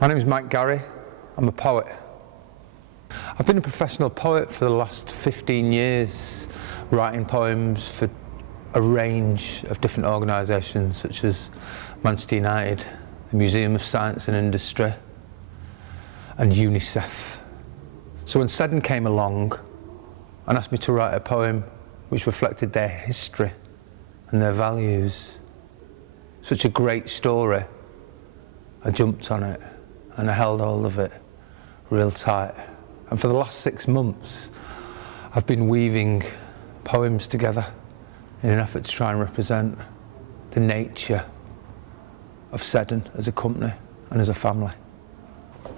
My name is Garry. I'm a poet. I've been a professional poet for the last 15 years, writing poems for a range of different organisations such as Manchester United, the Museum of Science and Industry and UNICEF. So when Seddon came along and asked me to write a poem which reflected their history and their values, such a great story, I jumped on it and I held hold of it real tight. And for the last 6 months, I've been weaving poems together in an effort to try and represent the nature of Seddon as a company and as a family. I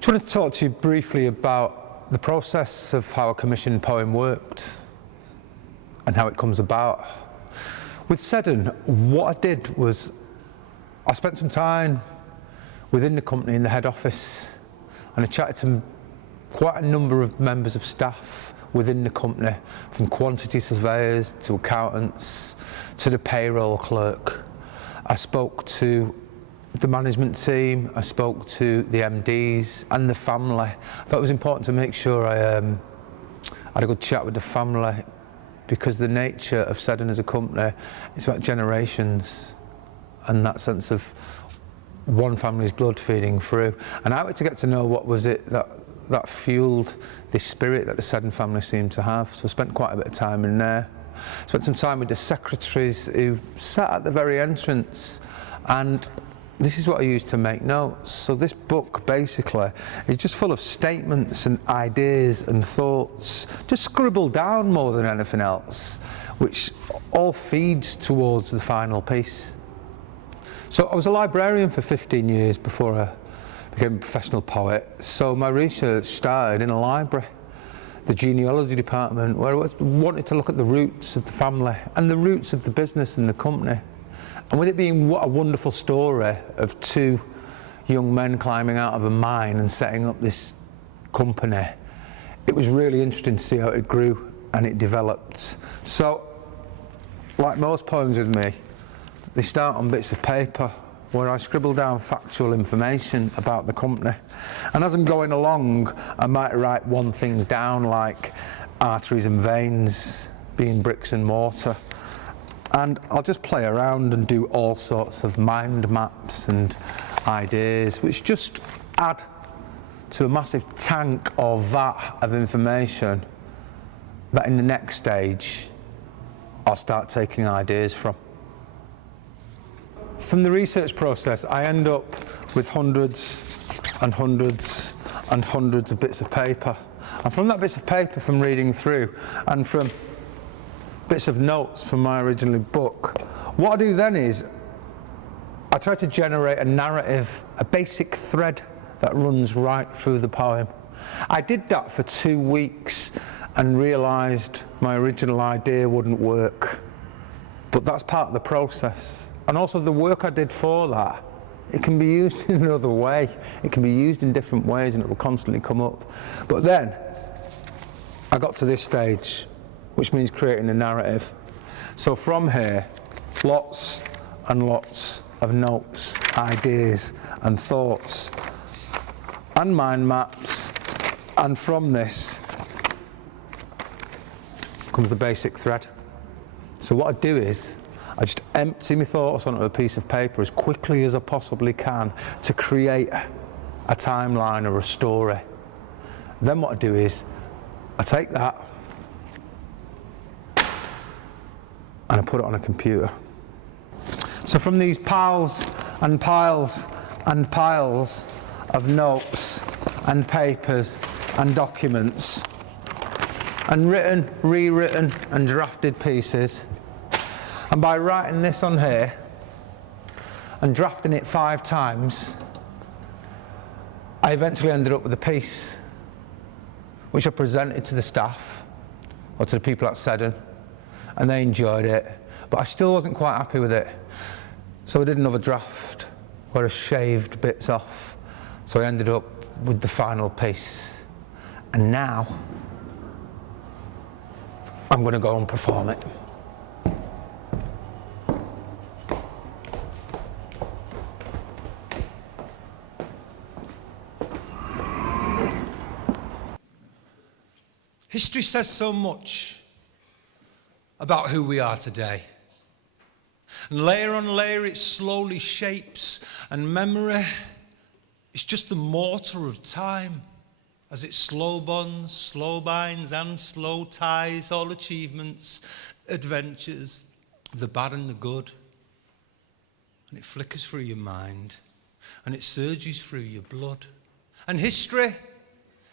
just want to talk to you briefly about the process of how a commissioned poem worked and how it comes about. With Seddon, what I did was I spent some time within the company in the head office, and I chatted to quite a number of members of staff within the company, from quantity surveyors to accountants to the payroll clerk. I spoke to the management team, I spoke to the MDs and the family. I thought it was important to make sure I had a good chat with the family, because the nature of Seddon as a company is about generations and that sense of one family's blood feeding through. And I wanted to get to know what was it that fueled this spirit that the Seddon family seemed to have. So I spent quite a bit of time in there. Spent some time with the secretaries who sat at the very entrance, and this is what I used to make notes. So this book basically is just full of statements and ideas and thoughts, just scribbled down more than anything else, which all feeds towards the final piece. So I was a librarian for 15 years before I became a professional poet. So my research started in a library, the genealogy department, where I wanted to look at the roots of the family and the roots of the business and the company. And with it being what a wonderful story of two young men climbing out of a mine and setting up this company, it was really interesting to see how it grew and it developed. So, like most poems with me, they start on bits of paper where I scribble down factual information about the company. And as I'm going along, I might write one thing down, like arteries and veins being bricks and mortar. And I'll just play around and do all sorts of mind maps and ideas, which just add to a massive tank or vat of information that in the next stage I'll start taking ideas from. From the research process, I end up with hundreds and hundreds and hundreds of bits of paper. And from that bits of paper, from reading through, and from bits of notes from my original book, what I do then is I try to generate a narrative, a basic thread that runs right through the poem. I did that for 2 weeks and realised my original idea wouldn't work, but that's part of the process. And also the work I did for that, it can be used in another way. It can be used in different ways and it will constantly come up. But then I got to this stage, which means creating a narrative. So from here, lots and lots of notes, ideas and thoughts and mind maps. And from this comes the basic thread. So what I do is I just empty my thoughts onto a piece of paper as quickly as I possibly can to create a timeline or a story. Then what I do is I take that and I put it on a computer. So from these piles and piles and piles of notes and papers and documents and written, rewritten and drafted pieces, and by writing this on here and drafting it 5 times, I eventually ended up with a piece which I presented to the staff or to the people at Seddon, and they enjoyed it, but I still wasn't quite happy with it. So I did another draft where I shaved bits off. So I ended up with the final piece. And now I'm going to go and perform it. History says so much about who we are today. And layer on layer it slowly shapes, and memory is just the mortar of time as it slow bonds, slow binds and slow ties all achievements, adventures, the bad and the good. And it flickers through your mind and it surges through your blood. And history,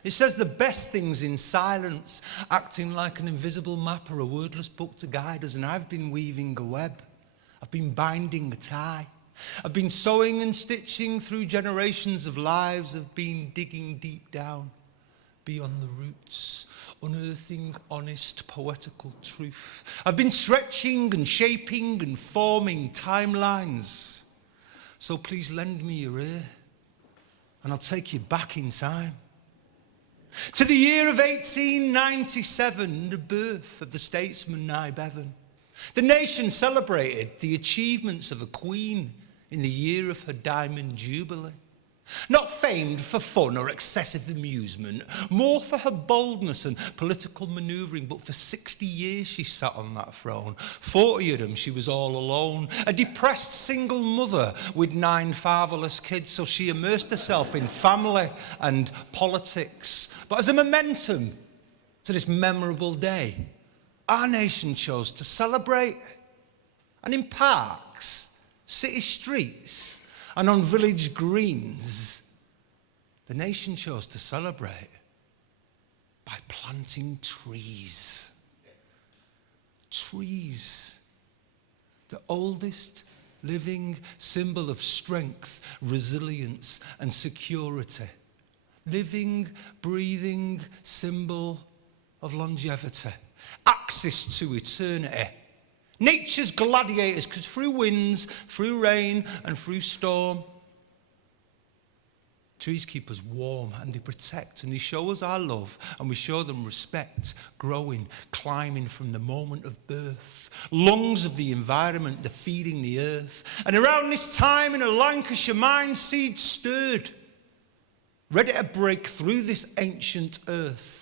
it says the best things in silence, acting like an invisible map or a wordless book to guide us. And I've been weaving a web. I've been binding a tie. I've been sewing and stitching through generations of lives. I've been digging deep down beyond the roots, unearthing honest poetical truth. I've been stretching and shaping and forming timelines. So please lend me your ear and I'll take you back in time. To the year of 1897, the birth of the statesman Nye Bevan. The nation celebrated the achievements of a queen in the year of her diamond jubilee. Not famed for fun or excessive amusement, more for her boldness and political manoeuvring, but for 60 years she sat on that throne. 40 of them she was all alone, a depressed single mother with 9 fatherless kids, so she immersed herself in family and politics. But as a momentum to this memorable day, our nation chose to celebrate, and in parks, city streets, and on village greens, the nation chose to celebrate by planting trees. Trees, the oldest living symbol of strength, resilience, and security. Living, breathing symbol of longevity. Access to eternity. Nature's gladiators, because through winds, through rain, and through storm, trees keep us warm and they protect and they show us our love and we show them respect, growing, climbing from the moment of birth. Lungs of the environment, they're feeding the earth. And around this time in a Lancashire mind, seeds stirred, ready to break through this ancient earth.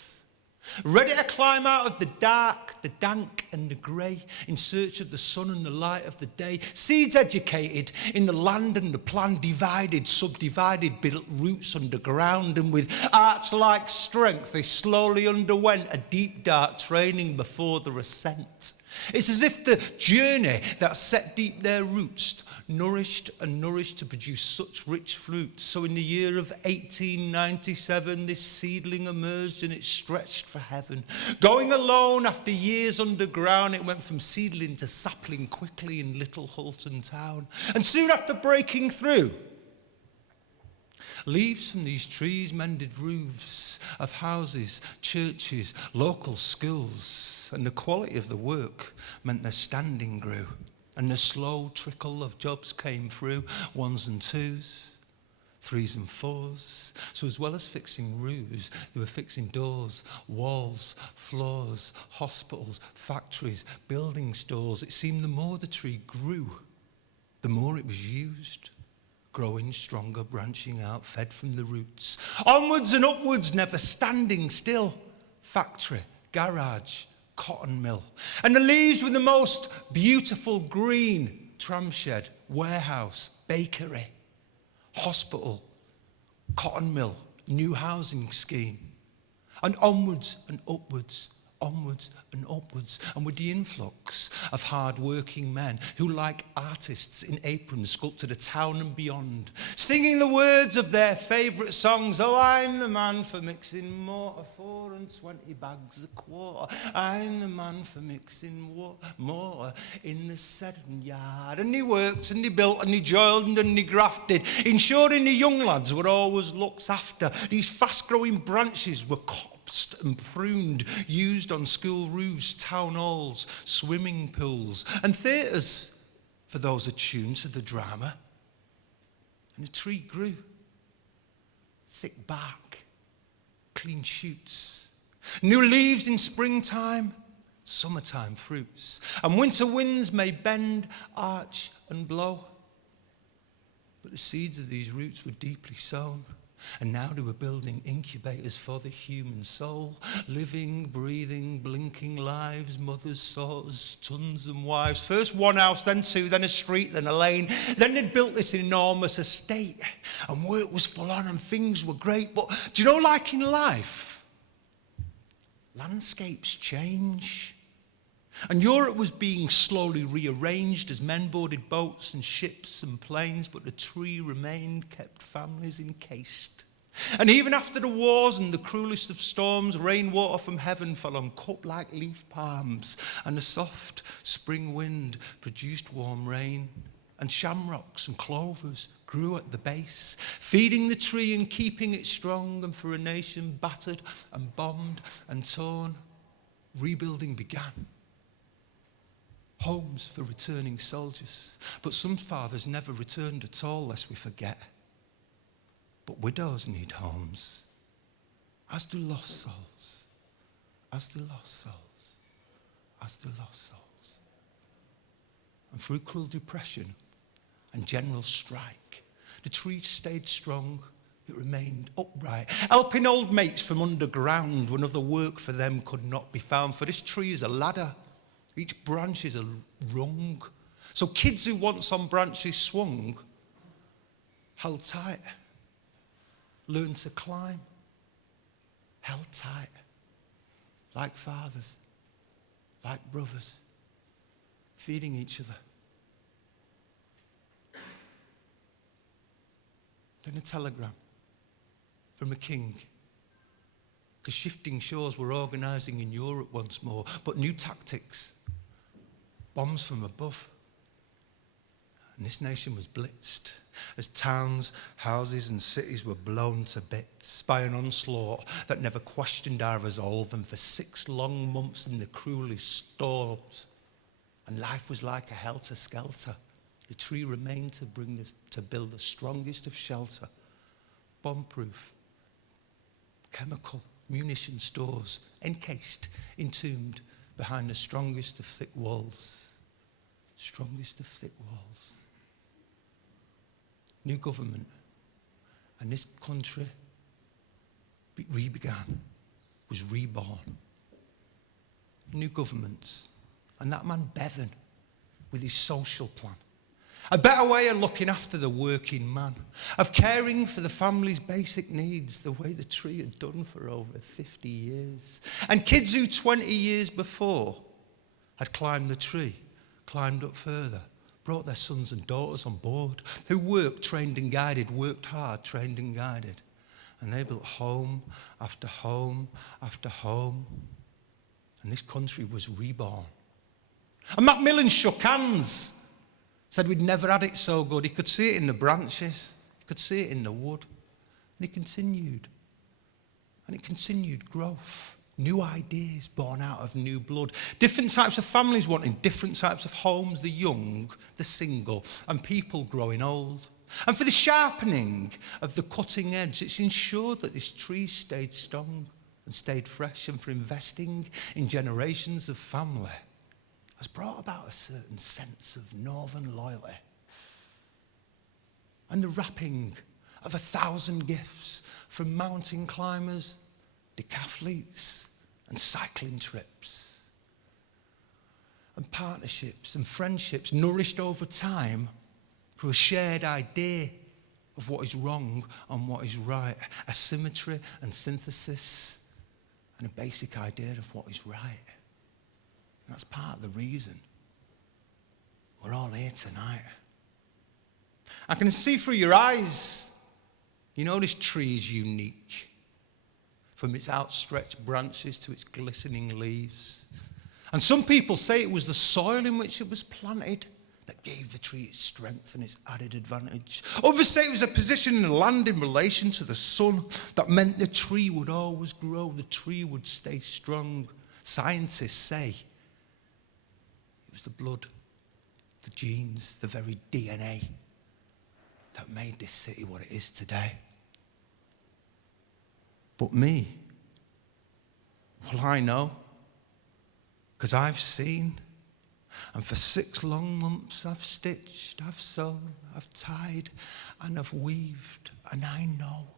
Ready to climb out of the dark, the dank and the grey, in search of the sun and the light of the day. Seeds educated in the land and the plan, divided, subdivided, built roots underground, and with arch-like strength they slowly underwent a deep dark training before the ascent. It's as if the journey that set deep their roots nourished and nourished to produce such rich fruit. So in the year of 1897, this seedling emerged and it stretched for heaven. Going alone after years underground, it went from seedling to sapling quickly in Little Hulton town. And soon after breaking through, leaves from these trees mended roofs of houses, churches, local schools, and the quality of the work meant their standing grew. And the slow trickle of jobs came through, 1s and 2s, 3s and 4s. So as well as fixing roofs, they were fixing doors, walls, floors, hospitals, factories, building stores. It seemed the more the tree grew, the more it was used. Growing stronger, branching out, fed from the roots. Onwards and upwards, never standing still. Factory, garage, cotton mill. And the leaves were the most beautiful green. Tram shed, warehouse, bakery, hospital, cotton mill, new housing scheme. And onwards and upwards, onwards and upwards, and with the influx of hard-working men who, like artists in aprons, sculpted a town and beyond, singing the words of their favourite songs. Oh, I'm the man for mixing mortar, 4 and 20 bags a quarter. I'm the man for mixing mortar in the Seddon yard. And he worked and he built and he joined and he grafted, ensuring the young lads were always looked after. These fast-growing branches were and pruned, used on school roofs, town halls, swimming pools, and theatres for those attuned to the drama. And the tree grew, thick bark, clean shoots, new leaves in springtime, summertime fruits, and winter winds may bend, arch, and blow. But the seeds of these roots were deeply sown. And now they were building incubators for the human soul. Living, breathing, blinking lives, mothers, swords, tons and wives. First one house, then two, then a street, then a lane. Then they'd built this enormous estate. And work was full on and things were great. But do you know, like in life, landscapes change. And Europe was being slowly rearranged as men boarded boats and ships and planes, but the tree remained, kept families encased. And even after the wars and the cruelest of storms, rainwater from heaven fell on cup like leaf palms, and a soft spring wind produced warm rain. And shamrocks and clovers grew at the base, feeding the tree and keeping it strong. And for a nation battered and bombed and torn, rebuilding began. Homes for returning soldiers. But some fathers never returned at all, lest we forget. But widows need homes, as do lost souls, as do lost souls, as do lost souls. And through cruel depression and general strike, the tree stayed strong, it remained upright, helping old mates from underground when other work for them could not be found. For this tree is a ladder. Each branch is a rung. So kids who once on branches swung, held tight, learned to climb, held tight, like fathers, like brothers, feeding each other. Then a telegram from a king. Because shifting shores were organising in Europe once more, but new tactics. Bombs from above. And this nation was blitzed as towns, houses and cities were blown to bits by an onslaught that never questioned our resolve. And for 6 long months in the cruelest storms, and life was like a helter-skelter, the tree remained to build the strongest of shelter, bomb-proof, chemical, munition stores, encased, entombed behind the strongest of thick walls. Strongest of thick walls. New government, and this country re-began, was reborn. New governments, and that man Bevan with his social plan. A better way of looking after the working man, of caring for the family's basic needs the way the tree had done for over 50 years. And kids who 20 years before had climbed the tree, climbed up further, brought their sons and daughters on board, who worked, trained and guided, worked hard, trained and guided. And they built home after home after home. And this country was reborn. And Macmillan shook hands, said we'd never had it so good. He could see it in the branches, he could see it in the wood. And it continued. And it continued growth. New ideas born out of new blood. Different types of families wanting different types of homes, the young, the single, and people growing old. And for the sharpening of the cutting edge, it's ensured that this tree stayed strong and stayed fresh. And for investing in generations of family has brought about a certain sense of northern loyalty. And the wrapping of 1,000 gifts from mountain climbers, decathletes, and cycling trips. And partnerships and friendships nourished over time through a shared idea of what is wrong and what is right. A symmetry and synthesis and a basic idea of what is right. And that's part of the reason we're all here tonight. I can see through your eyes, you know this tree is unique. From its outstretched branches to its glistening leaves. And some people say it was the soil in which it was planted that gave the tree its strength and its added advantage. Others say it was a position in the land in relation to the sun that meant the tree would always grow, the tree would stay strong. Scientists say it was the blood, the genes, the very DNA that made this city what it is today. But me, well, I know, because I've seen, and for 6 long months I've stitched, I've sewn, I've tied, and I've weaved, and I know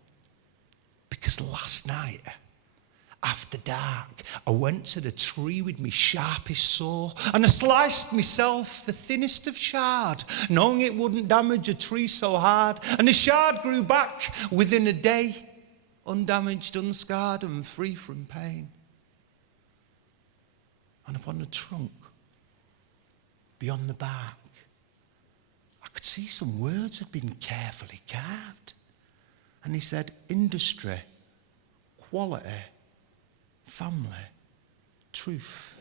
Because last night, after dark, I went to the tree with me sharpest saw, and I sliced myself the thinnest of shard, knowing it wouldn't damage a tree so hard. And the shard grew back within a day, undamaged, unscarred, and free from pain. And upon the trunk, beyond the bark, I could see some words had been carefully carved. And he said, industry, quality, family, truth,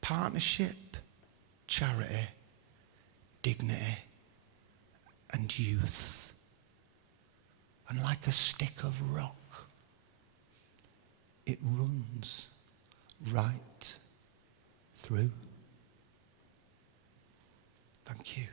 partnership, charity, dignity, and youth. And like a stick of rock, it runs right through. Thank you.